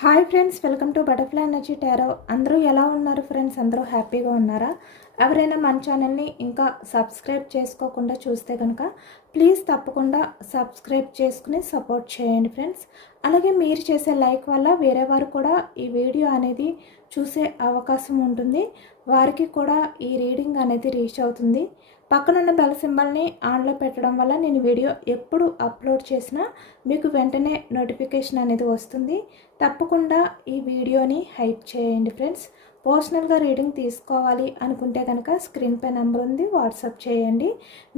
Hi friends, welcome to butterfly energy tarot. అందరూ ఎలా ఉన్నారు ఫ్రెండ్స్? అందరూ హ్యాపీగా ఉన్నారా? ఎవరైనా మన ఛానల్ని ఇంకా సబ్స్క్రైబ్ చేసుకోకుండా చూస్తే కనుక ప్లీజ్ తప్పకుండా సబ్స్క్రైబ్ చేసుకుని సపోర్ట్ చేయండి ఫ్రెండ్స్. అలాగే మీరు చేసే లైక్ వల్ల వేరే వారు కూడా ఈ వీడియో అనేది చూసే అవకాశం ఉంటుంది. వారికి కూడా ఈ రీడింగ్ అనేది రీచ్ అవుతుంది. పక్కనున్న బెల్ సింబల్ని ఆన్లో పెట్టడం వల్ల నేను వీడియో ఎప్పుడు అప్లోడ్ చేసినా మీకు వెంటనే నోటిఫికేషన్ అనేది వస్తుంది. తప్పకుండా ఈ వీడియోని హైప్ చేయండి ఫ్రెండ్స్. పర్సనల్గా రీడింగ్ తీసుకోవాలి అనుకుంటే కనుక స్క్రీన్ పై నెంబర్ ఉంది, వాట్సాప్ చేయండి.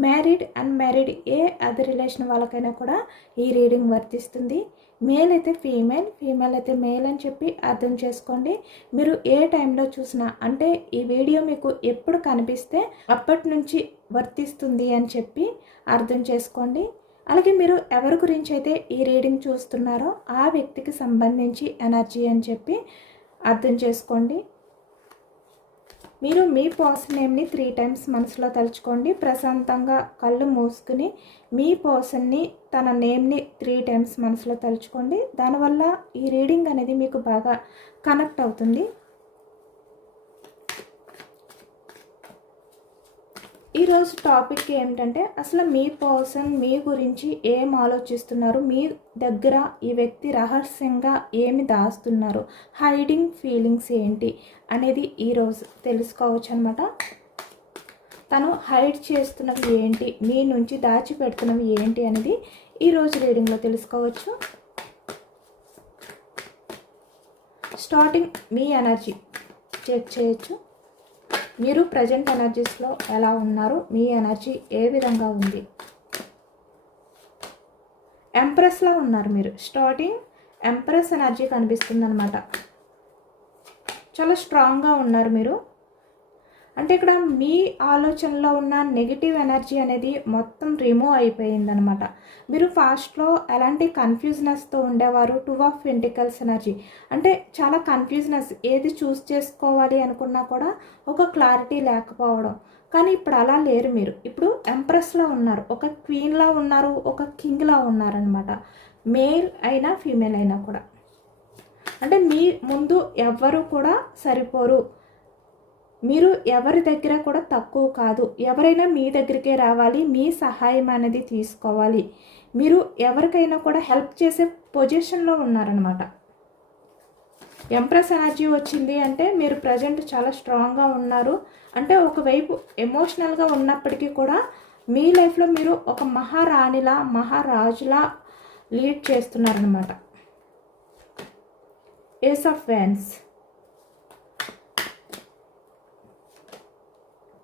మ్యారీడ్ అన్మ్యారీడ్ ఏ అదర్ రిలేషన్ వాళ్ళకైనా కూడా ఈ రీడింగ్ వర్తిస్తుంది. మేల్ అయితే ఫీమేల్, ఫీమేల్ అయితే మేల్ అని చెప్పి అర్థం చేసుకోండి. మీరు ఏ టైంలో చూసినా, అంటే ఈ వీడియో మీకు ఎప్పుడు కనిపిస్తే అప్పటి నుంచి వర్తిస్తుంది అని చెప్పి అర్థం చేసుకోండి. అలాగే మీరు ఎవరి గురించి అయితే ఈ రీడింగ్ చూస్తున్నారో ఆ వ్యక్తికి సంబంధించి ఎనర్జీ అని చెప్పి అర్థం చేసుకోండి. మీరు మీ పర్సన్ నేమ్ని 3 టైమ్స్ మనసులో తలుచుకోండి. ప్రశాంతంగా కళ్ళు మూసుకుని మీ పర్సన్ని తన నేమ్ని 3 టైమ్స్ మనసులో తలుచుకోండి. దానివల్ల ఈ రీడింగ్ అనేది మీకు బాగా కనెక్ట్ అవుతుంది. ఈరోజు టాపిక్ ఏమిటంటే, అసలు మీ పర్సన్ మీ గురించి ఏం ఆలోచిస్తున్నారు, మీ దగ్గర ఈ వ్యక్తి రహస్యంగా ఏమి దాస్తున్నారు, హైడింగ్ ఫీలింగ్స్ ఏంటి అనేది ఈరోజు తెలుసుకోవచ్చు అనమాట. తను హైడ్ చేస్తున్నవి ఏంటి, మీ నుంచి దాచిపెడుతున్నవి ఏంటి అనేది ఈరోజు రీడింగ్లో తెలుసుకోవచ్చు. స్టార్టింగ్ మీ ఎనర్జీ చెక్ చేయొచ్చు. మీరు ప్రజెంట్ ఎనర్జీస్లో ఎలా ఉన్నారు, మీ ఎనర్జీ ఏ విధంగా ఉంది. ఎంప్రెస్లా ఉన్నారు మీరు. స్టార్టింగ్ ఎంప్రెస్ ఎనర్జీ కనిపిస్తుంది అనమాట. చాలా స్ట్రాంగ్గా ఉన్నారు మీరు. అంటే ఇక్కడ మీ ఆలోచనలో ఉన్న నెగిటివ్ ఎనర్జీ అనేది మొత్తం రిమూవ్ అయిపోయిందనమాట. మీరు ఫాస్ట్లో ఎలాంటి కన్ఫ్యూజ్నెస్తో ఉండేవారు. 2 ఆఫ్ పెంటికల్స్ ఎనర్జీ అంటే చాలా కన్ఫ్యూజ్నెస్, ఏది చూస్ చేసుకోవాలి అనుకున్నా కూడా ఒక క్లారిటీ లేకపోవడం. కానీ ఇప్పుడు అలా లేరు మీరు. ఇప్పుడు ఎంప్రెస్లా ఉన్నారు, ఒక క్వీన్లా ఉన్నారు, ఒక కింగ్లా ఉన్నారనమాట. మేల్ అయినా ఫీమేల్ అయినా కూడా. అంటే మీ ముందు ఎవ్వరు కూడా సరిపోరు, మీరు ఎవరి దగ్గర కూడా తక్కువ కాదు. ఎవరైనా మీ దగ్గరికే రావాలి, మీ సహాయం అనేది తీసుకోవాలి. మీరు ఎవరికైనా కూడా హెల్ప్ చేసే పొజిషన్లో ఉన్నారనమాట. ఎంప్రెస్ ఎనర్జీ వచ్చింది అంటే మీరు ప్రజెంట్ చాలా స్ట్రాంగ్గా ఉన్నారు. అంటే ఒకవైపు ఎమోషనల్గా ఉన్నప్పటికీ కూడా మీ లైఫ్లో మీరు ఒక మహారాణిలా, మహారాజులా లీడ్ చేస్తున్నారనమాట. Ace of wands,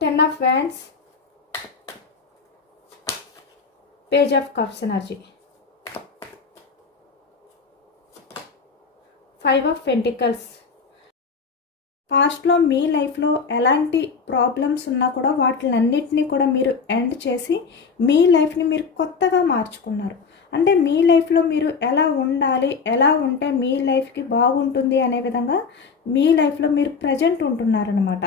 10 of wands, page of cups energy, 5 of pentacles. పాస్ట్లో మీ లైఫ్లో ఎలాంటి ప్రాబ్లమ్స్ ఉన్నా కూడా వాటిలన్నిటినీ కూడా మీరు ఎండ్ చేసి మీ లైఫ్ని మీరు కొత్తగా మార్చుకున్నారు. అంటే మీ లైఫ్లో మీరు ఎలా ఉండాలి, ఎలా ఉంటే మీ లైఫ్కి బాగుంటుంది అనే విధంగా మీ లైఫ్లో మీరు ప్రజెంట్ ఉంటున్నారనమాట.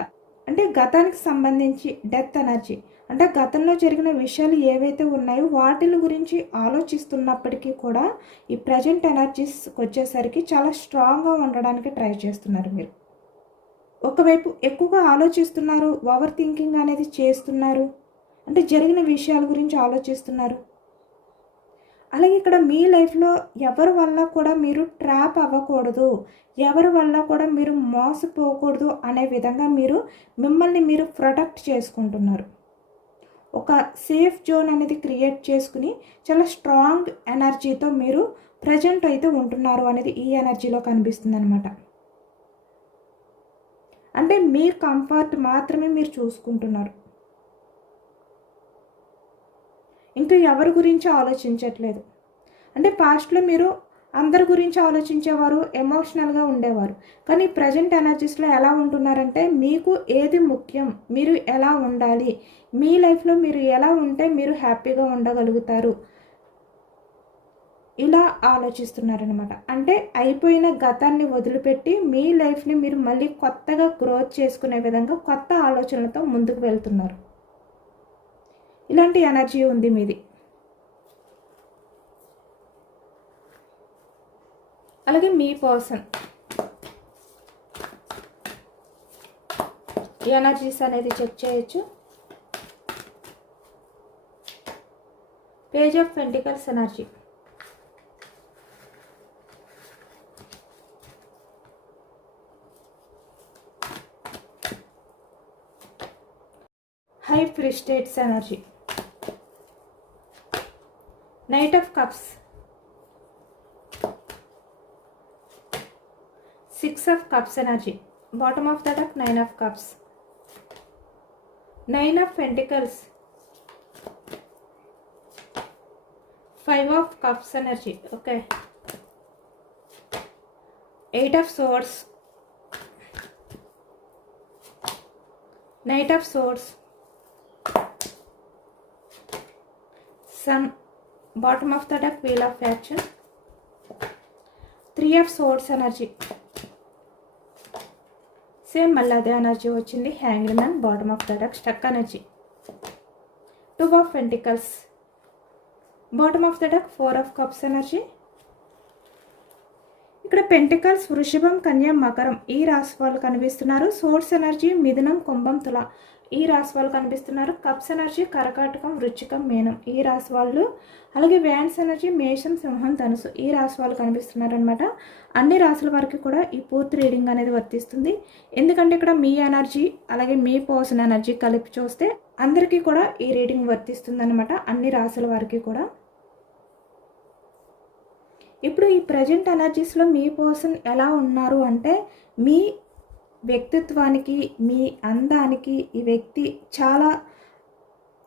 అంటే గతానికి సంబంధించి డెత్ ఎనర్జీ, అంటే గతంలో జరిగిన విషయాలు ఏవైతే ఉన్నాయో వాటి గురించి ఆలోచిస్తున్నప్పటికీ కూడా ఈ ప్రజెంట్ ఎనర్జీస్కి వచ్చేసరికి చాలా స్ట్రాంగ్గా ఉండడానికి ట్రై చేస్తున్నారు మీరు. ఒకవైపు ఎక్కువగా ఆలోచిస్తున్నారు, ఓవర్ థింకింగ్ అనేది చేస్తున్నారు, అంటే జరిగిన విషయాల గురించి ఆలోచిస్తున్నారు. అలాగే ఇక్కడ మీ లైఫ్లో ఎవరి వల్ల కూడా మీరు ట్రాప్ అవ్వకూడదు, ఎవరి వల్ల కూడా మీరు మోసపోకూడదు అనే విధంగా మీరు మిమ్మల్ని మీరు ప్రొటెక్ట్ చేసుకుంటున్నారు. ఒక సేఫ్ జోన్ అనేది క్రియేట్ చేసుకుని చాలా స్ట్రాంగ్ ఎనర్జీతో మీరు ప్రజెంట్ అయితే ఉంటున్నారు అనేది ఈ ఎనర్జీలో కనిపిస్తుంది అనమాట. అంటే మీ కంఫర్ట్ మాత్రమే మీరు చూసుకుంటున్నారు, ఇంకా ఎవరి గురించి ఆలోచించట్లేదు. అంటే పాస్ట్లో మీరు అందరి గురించి ఆలోచించేవారు, ఎమోషనల్గా ఉండేవారు. కానీ ప్రజెంట్ ఎనర్జీస్లో ఎలా ఉంటున్నారంటే మీకు ఏది ముఖ్యం, మీరు ఎలా ఉండాలి, మీ లైఫ్లో మీరు ఎలా ఉంటే మీరు హ్యాపీగా ఉండగలుగుతారు, ఇలా ఆలోచిస్తున్నారనమాట. అంటే అయిపోయిన గతాన్ని వదిలిపెట్టి మీ లైఫ్ని మీరు మళ్ళీ కొత్తగా గ్రోత్ చేసుకునే విధంగా కొత్త ఆలోచనలతో ముందుకు వెళ్తున్నారు. ఇలాంటి ఎనర్జీ ఉంది మీది. అలాగే మీ పర్సన్ ఎనర్జీస్ అనేది చెక్ చేయొచ్చు. Page of pentacles energy, high priestess energy, knight of cups, 6 of cups energy, bottom of the deck 9 of cups, 9 of pentacles, 5 of cups energy, okay, 8 of swords, knight of swords, sun, bottom of the deck wheel of fortune, 3 of swords energy, same మళ్ళీ అదే energy వచ్చింది. Hanged man, bottom of the deck stuck energy, 2 of pentacles, bottom of the deck 4 of cups energy. ఇక్కడ pentacles వృషభం, కన్య, మకరం ఈ రాశి వాళ్ళు కనిపిస్తున్నారు. సోర్స్ ఎనర్జీ మిథునం, కుంభం, తుల ఈ రాశి వాళ్ళు కనిపిస్తున్నారు. కప్స్ ఎనర్జీ కర్కాటకం, వృశ్చికం, మీనం ఈ రాశి వాళ్ళు. అలాగే వ్యాన్స్ ఎనర్జీ మేషం, సింహం, ధనుసు ఈ రాశి వాళ్ళు కనిపిస్తున్నారు అనమాట. అన్ని రాశుల వరకు కూడా ఈ పూర్తి రీడింగ్ అనేది వర్తిస్తుంది. ఎందుకంటే ఇక్కడ మీ ఎనర్జీ అలాగే మీ పర్సన్ ఎనర్జీ కలిపి చూస్తే అందరికీ కూడా ఈ రీడింగ్ వర్తిస్తుంది అనమాట, అన్ని రాశుల వారికి కూడా. ఇప్పుడు ఈ ప్రజెంట్ ఎనర్జీస్లో మీ పర్సన్ ఎలా ఉన్నారు అంటే, మీ వ్యక్తిత్వానికి, మీ అందానికి ఈ వ్యక్తి చాలా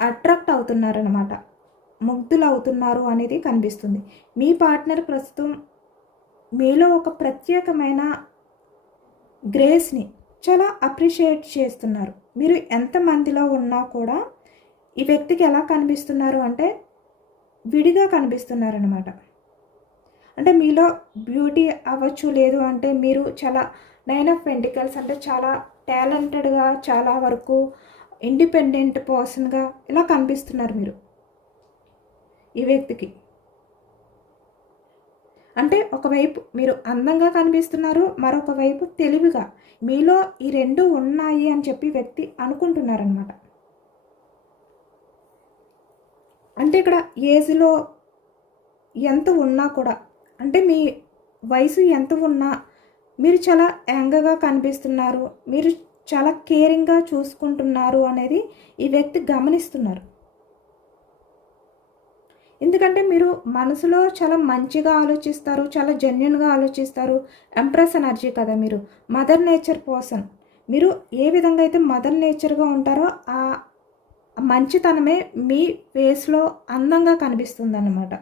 అట్రాక్ట్ అవుతున్నారనమాట, ముగ్ధులు అవుతున్నారు అనేది కనిపిస్తుంది. మీ పార్ట్నర్ ప్రస్తుతం మీలో ఒక ప్రత్యేకమైన గ్రేస్ని చాలా అప్రిషియేట్ చేస్తున్నారు. మీరు ఎంతమందిలో ఉన్నా కూడా ఈ వ్యక్తికి ఎలా కనిపిస్తున్నారు అంటే విడిగా కనిపిస్తున్నారనమాట. అంటే మీలో బ్యూటీ అవ్వచ్చు, లేదు అంటే మీరు చాలా 9 of pentacles అంటే చాలా టాలెంటెడ్గా, చాలా వరకు ఇండిపెండెంట్ పర్సన్గా ఇలా కనిపిస్తున్నారు మీరు ఈ వ్యక్తికి. అంటే ఒకవైపు మీరు అందంగా కనిపిస్తున్నారు, మరొక వైపు తెలివిగా, మీలో ఈ రెండు ఉన్నాయి అని చెప్పి వ్యక్తి అనుకుంటున్నారనమాట. అంటే ఇక్కడ ఏజ్లో ఎంత ఉన్నా కూడా, అంటే మీ వయసు ఎంత ఉన్నా మీరు చాలా యంగ్గా కనిపిస్తున్నారు, మీరు చాలా కేరింగ్గా చూసుకుంటున్నారు అనేది ఈ వ్యక్తి గమనిస్తున్నారు. ఎందుకంటే మీరు మనసులో చాలా మంచిగా ఆలోచిస్తారు, చాలా జెన్యున్గా ఆలోచిస్తారు. ఎంప్రెస్ ఎనర్జీ కదా మీరు, మదర్ నేచర్ పర్సన్. మీరు ఏ విధంగా అయితే మదర్ నేచర్గా ఉంటారో ఆ మంచితనమే మీ ఫేస్లో అందంగా కనిపిస్తుంది అన్నమాట.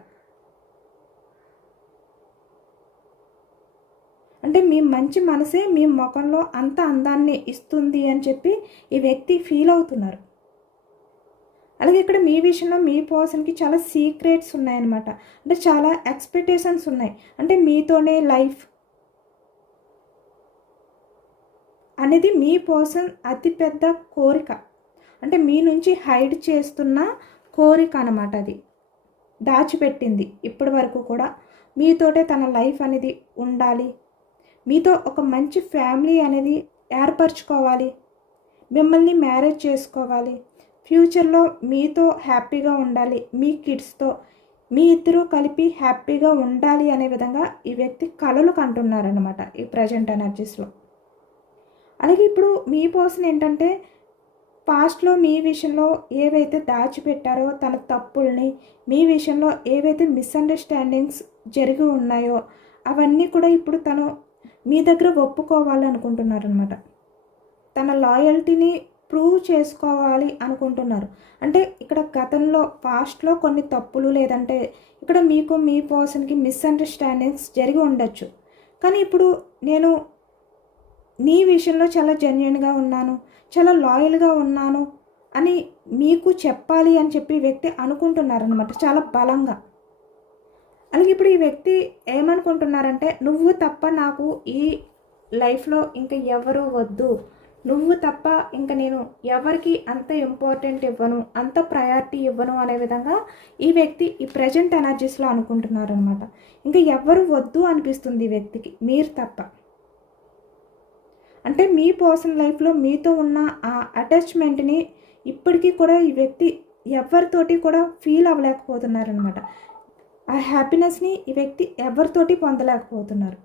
అంటే మీ మంచి మనసే మీ ముఖంలో అంత అందాన్ని ఇస్తుంది అని చెప్పి ఈ వ్యక్తి ఫీల్ అవుతున్నారు. అలాగే ఇక్కడ మీ విషయంలో మీ పర్సన్కి చాలా సీక్రెట్స్ ఉన్నాయన్నమాట. అంటే చాలా ఎక్స్పెక్టేషన్స్ ఉన్నాయి. అంటే మీతోనే లైఫ్ అనేది మీ పర్సన్ అతిపెద్ద కోరిక. అంటే మీ నుంచి హైడ్ చేస్తున్న కోరిక అన్నమాట. అది దాచిపెట్టింది ఇప్పటి వరకు కూడా. మీతోటే తన లైఫ్ అనేది ఉండాలి, మీతో ఒక మంచి ఫ్యామిలీ అనేది ఏర్పరచుకోవాలి, మిమ్మల్ని మ్యారేజ్ చేసుకోవాలి, ఫ్యూచర్లో మీతో హ్యాపీగా ఉండాలి, మీ కిడ్స్తో మీ ఇద్దరూ కలిపి హ్యాపీగా ఉండాలి అనే విధంగా ఈ వ్యక్తి కలలు కంటున్నారనమాట ఈ ప్రజెంట్ ఎనర్జీస్లో. అలాగే ఇప్పుడు మీ పర్సన్ ఏంటంటే పాస్ట్లో మీ విషయంలో ఏవైతే దాచిపెట్టారో తన తప్పుల్ని, మీ విషయంలో ఏవైతే మిస్అండర్స్టాండింగ్స్ జరిగి ఉన్నాయో అవన్నీ కూడా ఇప్పుడు తను మీ దగ్గర ఒప్పుకోవాలనుకుంటున్నారనమాట. తన లాయల్టీని ప్రూవ్ చేసుకోవాలి అనుకుంటున్నారు. అంటే ఇక్కడ గతంలో పాస్ట్లో కొన్ని తప్పులు, లేదంటే ఇక్కడ మీకు మీ పర్సన్కి మిస్అండర్స్టాండింగ్స్ జరిగి ఉండొచ్చు. కానీ ఇప్పుడు నేను నీ విషయంలో చాలా జెన్యున్గా ఉన్నాను, చాలా లాయల్గా ఉన్నాను అని మీకు చెప్పాలి అని చెప్పి వ్యక్తి అనుకుంటున్నారనమాట చాలా బలంగా. అలాగే ఇప్పుడు ఈ వ్యక్తి ఏమనుకుంటున్నారంటే, నువ్వు తప్ప నాకు ఈ లైఫ్లో ఇంకా ఎవరు వద్దు, నువ్వు తప్ప ఇంకా నేను ఎవరికి అంత ఇంపార్టెంట్ ఇవ్వను, అంత ప్రయారిటీ ఇవ్వను అనే విధంగా ఈ వ్యక్తి ఈ ప్రజెంట్ ఎనర్జీస్లో అనుకుంటున్నారనమాట. ఇంకా ఎవరు వద్దు అనిపిస్తుంది ఈ వ్యక్తికి, మీరు తప్ప. అంటే మీ పర్సనల్ లైఫ్లో మీతో ఉన్న ఆ అటాచ్మెంట్ని ఇప్పటికీ కూడా ఈ వ్యక్తి ఎవరితోటి కూడా ఫీల్ అవ్వలేకపోతున్నారనమాట. ఆ హ్యాపీనెస్ని ఈ వ్యక్తి ఎవరితోటి పొందలేకపోతున్నారు.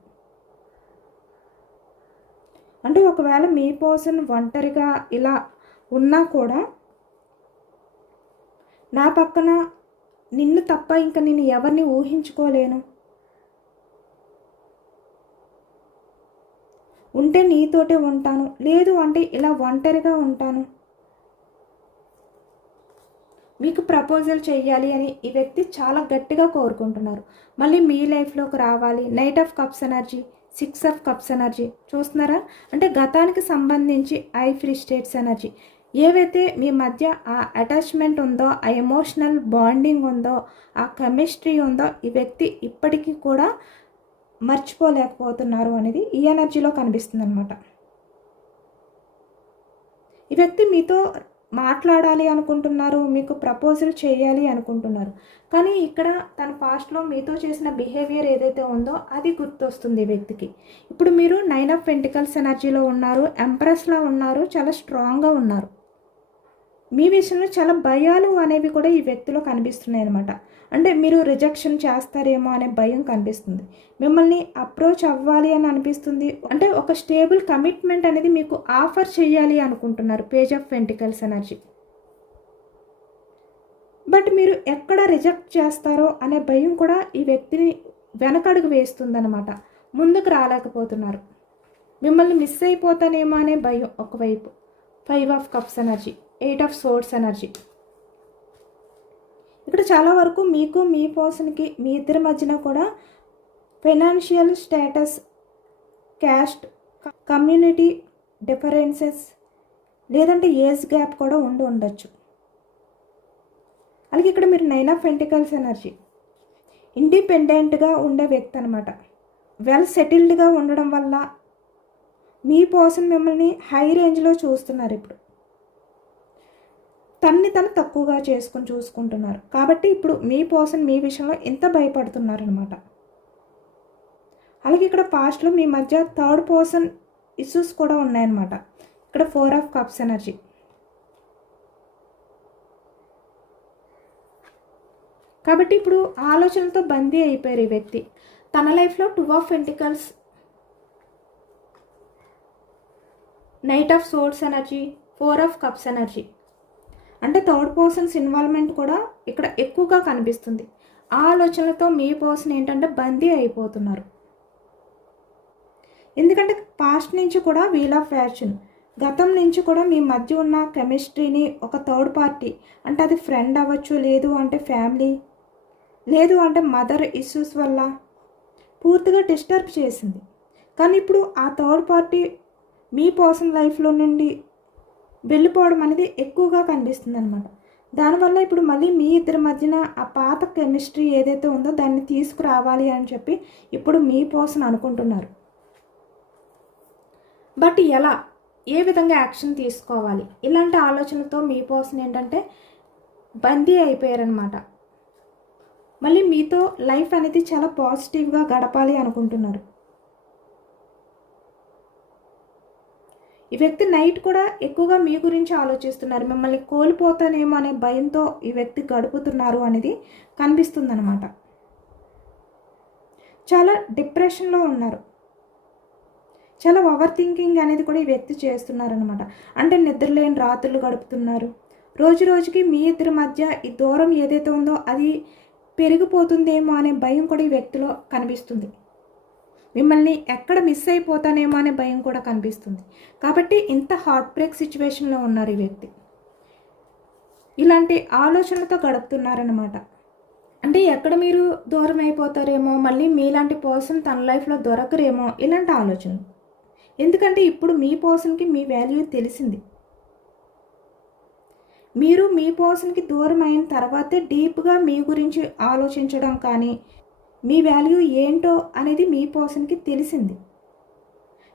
అంటే ఒకవేళ మీ పర్సన్ ఒంటరిగా ఇలా ఉన్నా కూడా నా పక్కన నిన్ను తప్ప ఇంకా నేను ఎవరిని ఊహించుకోలేను, ఉంటే నీతోటే ఉంటాను, లేదు అంటే ఇలా ఒంటరిగా ఉంటాను, మీకు ప్రపోజల్ చేయాలి అని ఈ వ్యక్తి చాలా గట్టిగా కోరుకుంటున్నారు. మళ్ళీ మీ లైఫ్లోకి రావాలి. Night of cups energy, 6 of cups energy చూస్తున్నారా? అంటే గతానికి సంబంధించి ఐ ఫ్రీ స్టేట్స్ ఎనర్జీ. ఏవైతే మీ మధ్య ఆ అటాచ్మెంట్ ఉందో, ఆ ఎమోషనల్ బాండింగ్ ఉందో, ఆ కెమిస్ట్రీ ఉందో ఈ వ్యక్తి ఇప్పటికీ కూడా మర్చిపోలేకపోతున్నారు అనేది ఈ ఎనర్జీలో కనిపిస్తుంది అనమాట. ఈ వ్యక్తి మీతో మాట్లాడాలి అనుకుంటున్నారు, మీకు ప్రపోజల్ చేయాలి అనుకుంటున్నారు. కానీ ఇక్కడ తన పాస్ట్లో మీతో చేసిన బిహేవియర్ ఏదైతే ఉందో అది గుర్తొస్తుంది ఈ వ్యక్తికి. ఇప్పుడు మీరు 9 ఆఫ్ పెంటికల్స్ ఎనర్జీలో ఉన్నారు, ఎంప్రెస్లా ఉన్నారు, చాలా స్ట్రాంగ్గా ఉన్నారు. మీ విషయంలో చాలా భయాలు అనేవి కూడా ఈ వ్యక్తిలో కనిపిస్తున్నాయి అనమాట. అంటే మీరు రిజెక్షన్ చేస్తారేమో అనే భయం కనిపిస్తుంది. మిమ్మల్ని అప్రోచ్ అవ్వాలి అని అనిపిస్తుంది. అంటే ఒక స్టేబుల్ కమిట్మెంట్ అనేది మీకు ఆఫర్ చేయాలి అనుకుంటున్నారు, page of pentacles energy. But మీరు ఎక్కడ రిజెక్ట్ చేస్తారో అనే భయం కూడా ఈ వ్యక్తిని వెనకడుగు వేస్తుందన్నమాట. ముందుకు రాలేకపోతున్నారు. మిమ్మల్ని మిస్ అయిపోతానేమో అనే భయం ఒకవైపు. 5 of cups energy, 8 of swords energy. ఇక్కడ చాలా వరకు మీకు మీ పర్సన్కి మీ ఇద్దరి మధ్యన కూడా financial status, caste, community differences లేదంటే ఏజ్ గ్యాప్ కూడా ఉండొచ్చు. అలాగే ఇక్కడ మీరు 9 ఆఫ్ పెంటికల్స్ ఎనర్జీ, ఇండిపెండెంట్గా ఉండే వ్యక్తి అనమాట. వెల్ సెటిల్డ్గా ఉండడం వల్ల మీ పర్సన్ మిమ్మల్ని హై రేంజ్లో చూస్తున్నారు. ఇప్పుడు తను తక్కువగా చూసుకుంటున్నారు. కాబట్టి ఇప్పుడు మీ పర్సన్ మీ విషయంలో ఎంత భయపడుతున్నారనమాట. అలాగే ఇక్కడ పాస్ట్లో మీ మధ్య థర్డ్ పర్సన్ ఇష్యూస్ కూడా ఉన్నాయన్నమాట. ఇక్కడ 4 ఆఫ్ కప్స్ ఎనర్జీ. కాబట్టి ఇప్పుడు ఆలోచనలతో బందీ అయిపోయారు ఈ వ్యక్తి. తన లైఫ్లో 2 of pentacles, knight of swords energy, 4 of cups energy. అంటే థర్డ్ పర్సన్స్ ఇన్వాల్వ్మెంట్ కూడా ఇక్కడ ఎక్కువగా కనిపిస్తుంది. ఆ ఆలోచనలతో మీ పర్సన్ ఏంటంటే బందీ అయిపోతున్నారు. ఎందుకంటే పాస్ట్ నుంచి కూడా వీల్ ఆఫ్ ఫార్చ్యూన్, గతం నుంచి కూడా మీ మధ్య ఉన్న కెమిస్ట్రీని ఒక థర్డ్ పార్టీ, అంటే అది ఫ్రెండ్ అవ్వచ్చు, లేదు అంటే ఫ్యామిలీ, లేదు అంటే మదర్ ఇష్యూస్ వల్ల పూర్తిగా డిస్టర్బ్ చేసింది. కానీ ఇప్పుడు ఆ థర్డ్ పార్టీ మీ పర్సనల్ లైఫ్లో నుండి వెళ్ళిపోవడం అనేది ఎక్కువగా కనిపిస్తుంది అనమాట. దానివల్ల ఇప్పుడు మళ్ళీ మీ ఇద్దరి మధ్యన ఆ పాత కెమిస్ట్రీ ఏదైతే ఉందో దాన్ని తీసుకురావాలి అని చెప్పి ఇప్పుడు మీ పర్సన్ అనుకుంటున్నారు. బట్ ఎలా, ఏ విధంగా యాక్షన్ తీసుకోవాలి, ఇలాంటి ఆలోచనతో మీ పర్సన్ ఏంటంటే బందీ అయిపోయారనమాట. మళ్ళీ మీతో లైఫ్ అనేది చాలా పాజిటివ్గా గడపాలి అనుకుంటున్నారు. ఈ వ్యక్తి నైట్ కూడా ఎక్కువగా మీ గురించి ఆలోచిస్తున్నారు. మిమ్మల్ని కోల్పోతానేమో అనే భయంతో ఈ వ్యక్తి గడుపుతున్నారు అనేది కనిపిస్తుందన్నమాట. చాలా డిప్రెషన్లో ఉన్నారు. చాలా ఓవర్ థింకింగ్ అనేది కూడా ఈ వ్యక్తి చేస్తున్నారనమాట. అంటే నిద్రలేని రాత్రులు గడుపుతున్నారు. రోజు రోజుకి మీ ఇద్దరి మధ్య ఈ దూరం ఏదైతే ఉందో అది పెరిగిపోతుందేమో అనే భయం కూడా ఈ వ్యక్తిలో కనిపిస్తుంది. మిమ్మల్ని ఎక్కడ మిస్ అయిపోతానేమో అనే భయం కూడా కనిపిస్తుంది. కాబట్టి ఇంత హార్ట్ బ్రేక్ సిచ్యువేషన్లో ఉన్నారు ఈ వ్యక్తి. ఇలాంటి ఆలోచనలతో గడుపుతున్నారనమాట. అంటే ఎక్కడ మీరు దూరం అయిపోతారేమో, మళ్ళీ మీలాంటి పర్సన్ తన లైఫ్లో దొరకరేమో, ఇలాంటి ఆలోచనలు. ఎందుకంటే ఇప్పుడు మీ పర్సన్కి మీ వాల్యూ తెలిసింది. మీరు మీ పర్సన్కి దూరం అయిన తర్వాతే డీప్గా మీ గురించి ఆలోచించడం కానీ మీ వాల్యూ ఏంటో అనేది మీ పర్సన్కి తెలిసింది.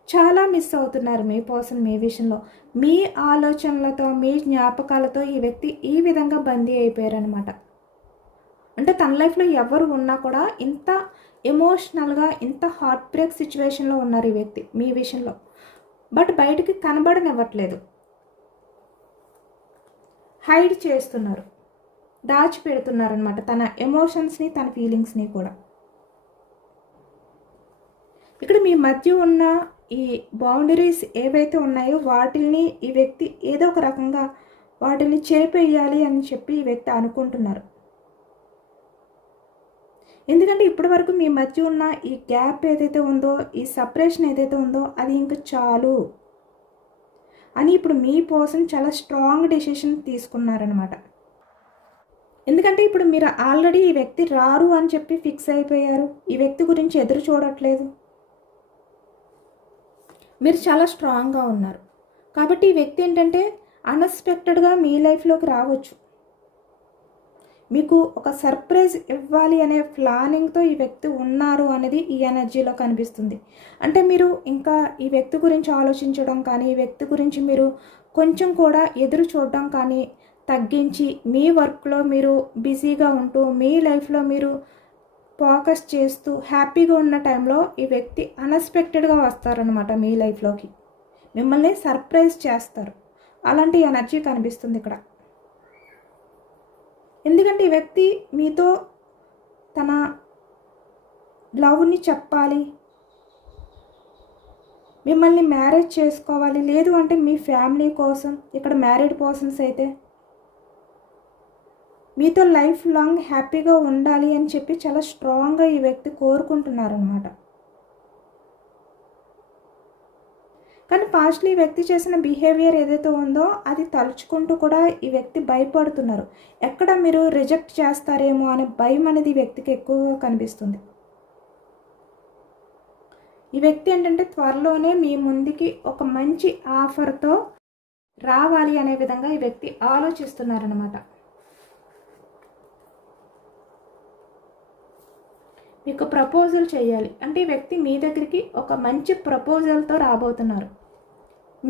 చాలా మిస్ అవుతున్నారు మీ పర్సన్ మీ విషయంలో. మీ ఆలోచనలతో, మీ జ్ఞాపకాలతో ఈ వ్యక్తి ఈ విధంగా బందీ అయిపోయారనమాట. అంటే తన లైఫ్లో ఎవరు ఉన్నా కూడా ఇంత ఎమోషనల్గా, ఇంత హార్ట్ బ్రేక్ సిచ్యువేషన్లో ఉన్నారు ఈ వ్యక్తి మీ విషయంలో. బట్ బయటికి కనబడనివ్వట్లేదు, హైడ్ చేస్తున్నారు, దాచిపెడుతున్నారనమాట తన ఎమోషన్స్ని, తన ఫీలింగ్స్ని కూడా. ఇక్కడ మీ మధ్య ఉన్న ఈ బౌండరీస్ ఏవైతే ఉన్నాయో వాటిని ఈ వ్యక్తి ఏదో ఒక రకంగా వాటిని చేపేయాలి అని చెప్పి ఈ వ్యక్తి అనుకుంటున్నారు. ఎందుకంటే ఇప్పటి వరకు మీ మధ్య ఉన్న ఈ గ్యాప్ ఏదైతే ఉందో, ఈ సపరేషన్ ఏదైతే ఉందో అది ఇంక చాలు అని ఇప్పుడు మీ పర్సన్ చాలా స్ట్రాంగ్ డెసిషన్ తీసుకున్నారనమాట. ఎందుకంటే ఇప్పుడు మీరు ఆల్రెడీ ఈ వ్యక్తి రారు అని చెప్పి ఫిక్స్ అయిపోయారు. ఈ వ్యక్తి గురించి ఎదురు చూడట్లేదు. మీరు చాలా స్ట్రాంగ్గా ఉన్నారు. కాబట్టి ఈ వ్యక్తి ఏంటంటే అన్ఎక్స్పెక్టెడ్గా మీ లైఫ్లోకి రావచ్చు. మీకు ఒక సర్ప్రైజ్ ఇవ్వాలి అనే ప్లానింగ్తో ఈ వ్యక్తి ఉన్నారు అనేది ఈ ఎనర్జీలో కనిపిస్తుంది. అంటే మీరు ఇంకా ఈ వ్యక్తి గురించి ఆలోచించడం కానీ, ఈ వ్యక్తి గురించి మీరు కొంచెం కూడా ఎదురు చూడడం కానీ తగ్గించి, మీ వర్క్లో మీరు బిజీగా ఉంటూ, మీ లైఫ్లో మీరు ఫోకస్ చేస్తూ హ్యాపీగా ఉన్న టైంలో ఈ వ్యక్తి అన్ఎక్స్పెక్టెడ్గా వస్తారనమాట మీ లైఫ్లోకి. మిమ్మల్ని సర్ప్రైజ్ చేస్తారు. అలాంటి ఎనర్జీ కనిపిస్తుంది ఇక్కడ. ఎందుకంటే ఈ వ్యక్తి మీతో తన లవ్ని చెప్పాలి, మిమ్మల్ని మ్యారేజ్ చేసుకోవాలి, లేదు అంటే మీ ఫ్యామిలీ కోసం, ఇక్కడ మ్యారీడ్ పర్సన్స్ అయితే మీతో లైఫ్ లాంగ్ హ్యాపీగా ఉండాలి అని చెప్పి చాలా స్ట్రాంగ్గా ఈ వ్యక్తి కోరుకుంటున్నారనమాట. కానీ పాస్ట్లో ఈ వ్యక్తి చేసిన బిహేవియర్ ఏదైతే ఉందో అది తలుచుకుంటూ కూడా ఈ వ్యక్తి భయపడుతున్నారు. ఎక్కడ మీరు రిజెక్ట్ చేస్తారేమో అనే భయం అనేది ఈ వ్యక్తికి ఎక్కువగా కనిపిస్తుంది. ఈ వ్యక్తి ఏంటంటే త్వరలోనే మీ ముందుకి ఒక మంచి ఆఫర్తో రావాలి అనే విధంగా ఈ వ్యక్తి ఆలోచిస్తున్నారనమాట. మీకు ప్రపోజల్ చేయాలి అంటే ఈ వ్యక్తి మీ దగ్గరికి ఒక మంచి ప్రపోజల్తో రాబోతున్నారు.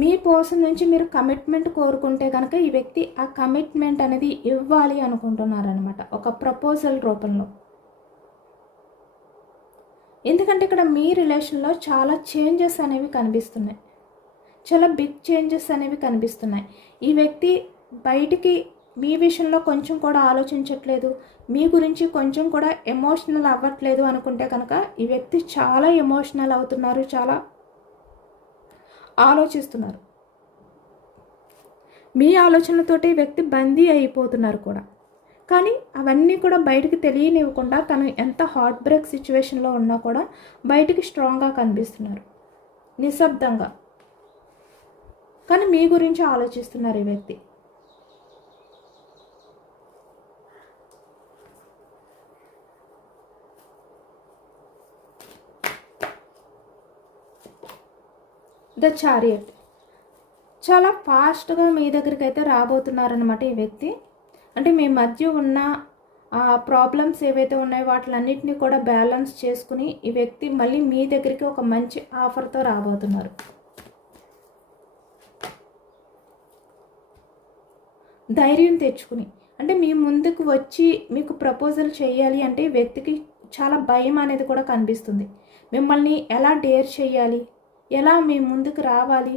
మీ పర్సన్ నుంచి మీరు కమిట్మెంట్ కోరుకుంటే కనుక ఈ వ్యక్తి ఆ కమిట్మెంట్ అనేది ఇవ్వాలి అనుకుంటున్నారనమాట, ఒక ప్రపోజల్ రూపంలో. ఎందుకంటే ఇక్కడ మీ రిలేషన్లో చాలా చేంజెస్ అనేవి కనిపిస్తున్నాయి, చాలా బిగ్ చేంజెస్ అనేవి కనిపిస్తున్నాయి. ఈ వ్యక్తి బయటికి మీ విషయంలో కొంచెం కూడా ఆలోచించట్లేదు, మీ గురించి కొంచెం కూడా ఎమోషనల్ అవ్వట్లేదు అనుకుంటే కనుక ఈ వ్యక్తి చాలా ఎమోషనల్ అవుతున్నారు, చాలా ఆలోచిస్తున్నారు. మీ ఆలోచనలతోటి ఈ వ్యక్తి బందీ అయిపోతున్నారు కూడా. కానీ అవన్నీ కూడా బయటికి తెలియనివ్వకుండా తను ఎంత హార్ట్ బ్రేక్ సిచ్యువేషన్లో ఉన్నా కూడా బయటికి స్ట్రాంగ్గా కనిపిస్తున్నారు, నిశ్శబ్దంగా. కానీ మీ గురించి ఆలోచిస్తున్నారు ఈ వ్యక్తి. ద చారియట్ చాలా ఫాస్ట్గా మీ దగ్గరికి అయితే రాబోతున్నారనమాట ఈ వ్యక్తి. అంటే మీ మధ్య ఉన్న ప్రాబ్లమ్స్ ఏవైతే ఉన్నాయో వాటిలన్నింటినీ కూడా బ్యాలెన్స్ చేసుకుని ఈ వ్యక్తి మళ్ళీ మీ దగ్గరికి ఒక మంచి ఆఫర్తో రాబోతున్నారు. ధైర్యం తెచ్చుకుని, అంటే మీ ముందుకు వచ్చి మీకు ప్రపోజల్ చేయాలి అంటే ఈ వ్యక్తికి చాలా భయం అనేది కూడా కనిపిస్తుంది. మిమ్మల్ని ఎలా డేర్ చేయాలి, ఎలా మీ ముందుకు రావాలి,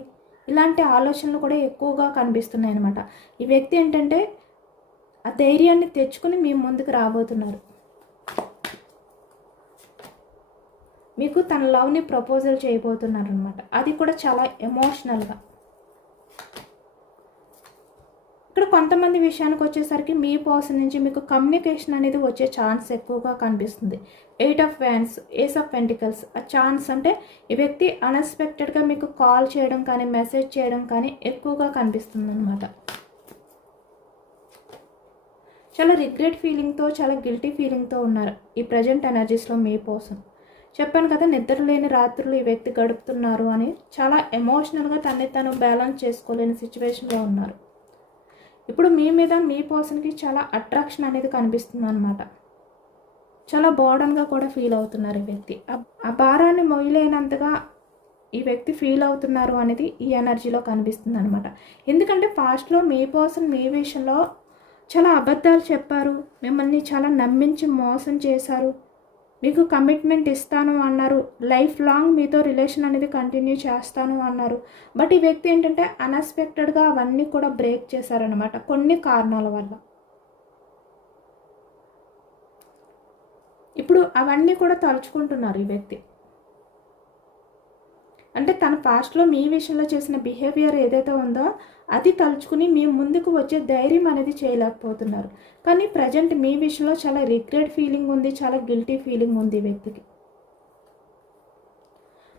ఇలాంటి ఆలోచనలు కూడా ఎక్కువగా కనిపిస్తున్నాయి అన్నమాట. ఈ వ్యక్తి ఏంటంటే ఆ ధైర్యాన్ని తెచ్చుకుని మీ ముందుకు రాబోతున్నారు. మీకు తన లవ్ని ప్రపోజల్ చేయబోతున్నారు అనమాట. అది కూడా చాలా ఎమోషనల్గా. ఇక్కడ కొంతమంది విషయానికి వచ్చేసరికి మీ పర్సన్ నుంచి మీకు కమ్యూనికేషన్ అనేది వచ్చే ఛాన్స్ ఎక్కువగా కనిపిస్తుంది. 8 of wands, ace of pentacles. ఆ ఛాన్స్ అంటే ఈ వ్యక్తి అన్ఎక్స్పెక్టెడ్గా మీకు కాల్ చేయడం కానీ, మెసేజ్ చేయడం కానీ ఎక్కువగా కనిపిస్తుంది అనమాట. చాలా రిగ్రెట్ ఫీలింగ్తో, చాలా గిల్టీ ఫీలింగ్తో ఉన్నారు ఈ ప్రజెంట్ ఎనర్జీస్లో మీ పర్సన్. చెప్పాను కదా, నిద్రలేని రాత్రులు ఈ వ్యక్తి గడుపుతున్నారు అని. చాలా ఎమోషనల్గా తన్ని తను బ్యాలెన్స్ చేసుకోలేని సిచ్యువేషన్లో ఉన్నారు. ఇప్పుడు మీ మీద మీ పర్సన్కి చాలా అట్రాక్షన్ అనేది కనిపిస్తుంది అనమాట. చాలా బర్డన్గా కూడా ఫీల్ అవుతున్నారు ఈ వ్యక్తి. ఆ భారాన్ని మొయ్యలేనంతగా ఈ వ్యక్తి ఫీల్ అవుతున్నారు అనేది ఈ ఎనర్జీలో కనిపిస్తుంది అనమాట. ఎందుకంటే పాస్ట్లో మీ పర్సన్ మీ విషయంలో చాలా అబద్ధాలు చెప్పారు, మిమ్మల్ని చాలా నమ్మించి మోసం చేశారు, మీకు కమిట్మెంట్ ఇస్తాను అన్నారు, లైఫ్ లాంగ్ మీతో రిలేషన్ అనేది కంటిన్యూ చేస్తాను అన్నారు. బట్ ఈ వ్యక్తి ఏంటంటే అన్ఎక్స్పెక్టెడ్గా అవన్నీ కూడా బ్రేక్ చేశారనమాట కొన్ని కారణాల వల్ల. ఇప్పుడు అవన్నీ కూడా తలుచుకుంటున్నారు ఈ వ్యక్తి. అంటే తన పాస్ట్లో మీ విషయంలో చేసిన బిహేవియర్ ఏదైతే ఉందో అది తలుచుకుని మీ ముందుకు వచ్చే ధైర్యం అనేది చేయలేకపోతున్నారు. కానీ ప్రజెంట్ మీ విషయంలో చాలా రిగ్రెట్ ఫీలింగ్ ఉంది, చాలా గిల్టీ ఫీలింగ్ ఉంది ఈ వ్యక్తికి.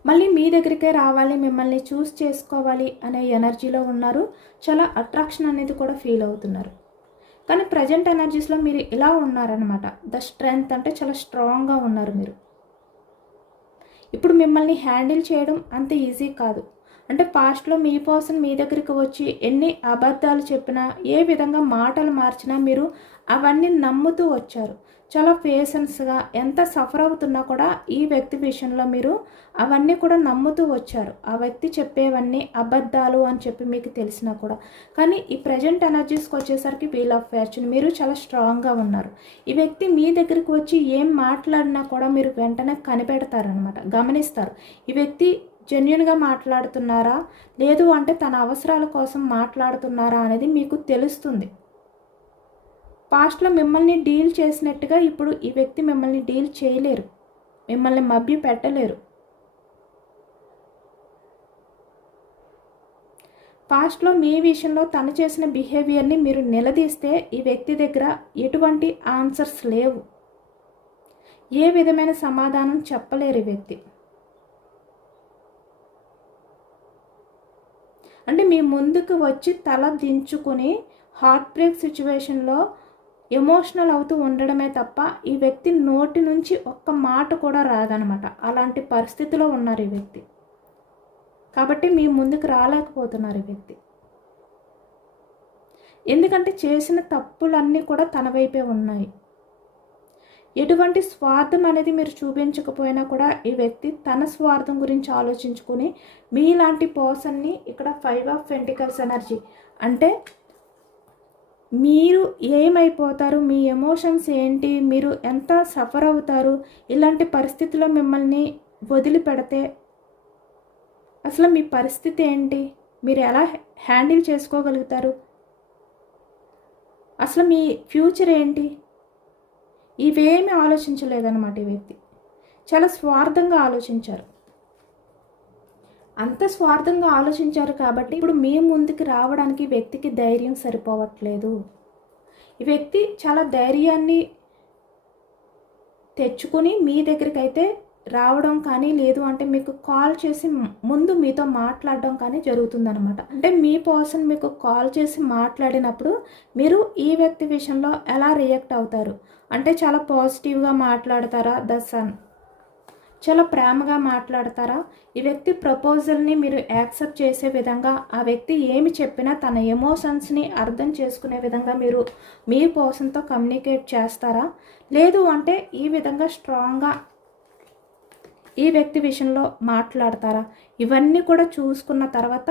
మళ్ళీ మీ దగ్గరికే రావాలి, మిమ్మల్ని చూస్ చేసుకోవాలి అనే ఎనర్జీలో ఉన్నారు. చాలా అట్రాక్షన్ అనేది కూడా ఫీల్ అవుతున్నారు. కానీ ప్రజెంట్ ఎనర్జీస్లో మీరు ఇలా ఉన్నారనమాట. ద స్ట్రెంగ్త్ అంటే చాలా స్ట్రాంగ్గా ఉన్నారు మీరు. ఇప్పుడు మిమ్మల్ని హ్యాండిల్ చేయడం అంత ఈజీ కాదు. అంటే పాస్ట్లో మీ పర్సన్ మీ దగ్గరికి వచ్చి ఎన్ని అబద్ధాలు చెప్పినా, ఏ విధంగా మాటలు మార్చినా మీరు అవన్నీ నమ్ముతూ వచ్చారు. చాలా పేషెన్స్గా ఎంత సఫర్ అవుతున్నా కూడా ఈ వ్యక్తి విషయంలో మీరు అవన్నీ కూడా నమ్ముతూ వచ్చారు. ఆ వ్యక్తి చెప్పేవన్నీ అబద్ధాలు అని చెప్పి మీకు తెలిసినా కూడా. కానీ ఈ ప్రజెంట్ ఎనర్జీస్కి వచ్చేసరికి వీల్ ఆఫ్ ఫార్చ్యూన్ మీరు చాలా స్ట్రాంగ్గా ఉన్నారు. ఈ వ్యక్తి మీ దగ్గరికి వచ్చి ఏం మాట్లాడినా కూడా మీరు వెంటనే కనిపెడతారనమాట, గమనిస్తారు. ఈ వ్యక్తి జెన్యున్గా మాట్లాడుతున్నారా లేదు అంటే తన అవసరాల కోసం మాట్లాడుతున్నారా అనేది మీకు తెలుస్తుంది. పాస్ట్లో మిమ్మల్ని డీల్ చేసినట్టుగా ఇప్పుడు ఈ వ్యక్తి మిమ్మల్ని డీల్ చేయలేరు, మిమ్మల్ని మభ్య పెట్టలేరు. పాస్ట్లో మీ విషయంలో తను చేసిన బిహేవియర్ని మీరు నిలదీస్తే ఈ వ్యక్తి దగ్గర ఎటువంటి ఆన్సర్స్ లేవు, ఏ విధమైన సమాధానం చెప్పలేరు ఈ వ్యక్తి. అంటే మీ ముందుకు వచ్చి తల దించుకొని హార్ట్ బ్రేక్ సిచ్యువేషన్లో ఎమోషనల్ అవుతూ ఉండడమే తప్ప ఈ వ్యక్తి నోటి నుంచి ఒక్క మాట కూడా రాదనమాట. అలాంటి పరిస్థితిలో ఉన్నారు ఈ వ్యక్తి. కాబట్టి మీ ముందుకు రాలేకపోతున్నారు ఈ వ్యక్తి. ఎందుకంటే చేసిన తప్పులన్నీ కూడా తన వైపే ఉన్నాయి. ఎటువంటి స్వార్థం అనేది మీరు చూపించకపోయినా కూడా ఈ వ్యక్తి తన స్వార్థం గురించి ఆలోచించుకుని మీలాంటి పర్సన్ని ఇక్కడ 5 ఆఫ్ పెంటికల్స్ ఎనర్జీ అంటే మీరు ఏమైపోతారు, మీ ఎమోషన్స్ ఏంటి, మీరు ఎంత సఫర్ అవుతారు, ఇలాంటి పరిస్థితుల్లో మిమ్మల్ని వదిలిపెడితే అసలు మీ పరిస్థితి ఏంటి, మీరు ఎలా హ్యాండిల్ చేసుకోగలుగుతారు, అసలు మీ ఫ్యూచర్ ఏంటి, ఇవేమీ ఆలోచించలేదన్నమాట ఈ వ్యక్తి. చాలా స్వార్థంగా ఆలోచించారు. అంత స్వార్థంగా ఆలోచించారు కాబట్టి ఇప్పుడు మీ ముందుకు రావడానికి వ్యక్తికి ధైర్యం సరిపోవట్లేదు. ఈ వ్యక్తి చాలా ధైర్యాన్ని తెచ్చుకొని మీ దగ్గరికి అయితే రావడం కానీ లేదు అంటే మీకు కాల్ చేసి ముందు మీతో మాట్లాడడం కానీ జరుగుతుందనమాట. అంటే మీ పర్సన్ మీకు కాల్ చేసి మాట్లాడినప్పుడు మీరు ఈ వ్యక్తి విషయంలో ఎలా రియాక్ట్ అవుతారు అంటే చాలా పాజిటివ్గా మాట్లాడతారా, చాలా ప్రేమగా మాట్లాడతారా, ఈ వ్యక్తి ప్రపోజల్ని మీరు యాక్సెప్ట్ చేసే విధంగా ఆ వ్యక్తి ఏమి చెప్పినా తన ఎమోషన్స్ని అర్థం చేసుకునే విధంగా మీరు మీ పర్సన్తో కమ్యూనికేట్ చేస్తారా, లేదు అంటే ఈ విధంగా స్ట్రాంగ్గా ఈ వ్యక్తి విషయంలో మాట్లాడతారా, ఇవన్నీ కూడా చూసుకున్న తర్వాత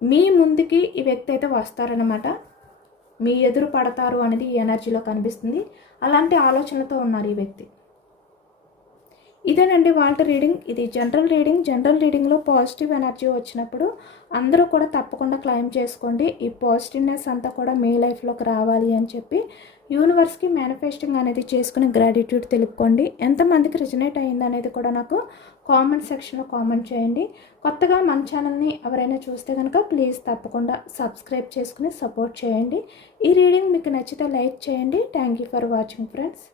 మీ ముందుకి ఈ వ్యక్తి అయితే వస్తారనమాట. మీ ఎదురు పడతారు అనేది ఈ ఎనర్జీలో కనిపిస్తుంది. అలాంటి ఆలోచనలతో ఉన్నారు ఈ వ్యక్తి. ఇదేనండి వాళ్ళ రీడింగ్. ఇది జనరల్ రీడింగ్. జనరల్ రీడింగ్లో పాజిటివ్ ఎనర్జీ వచ్చినప్పుడు అందరూ కూడా తప్పకుండా క్లైమ్ చేసుకోండి. ఈ పాజిటివ్నెస్ అంతా కూడా మీ లైఫ్లోకి రావాలి అని చెప్పి యూనివర్స్కి మేనిఫెస్టింగ్ అనేది చేసుకుని గ్రాటిట్యూడ్ తెలుపుకోండి. ఎంతమందికి రిజనేట్ అయ్యింది అనేది కూడా నాకు కామెంట్ సెక్షన్లో కామెంట్ చేయండి. కొత్తగా మన ఛానల్ని ఎవరైనా చూస్తే కనుక ప్లీజ్ తప్పకుండా సబ్స్క్రైబ్ చేసుకుని సపోర్ట్ చేయండి. ఈ రీడింగ్ మీకు నచ్చితే లైక్ చేయండి. Thank you for watching friends.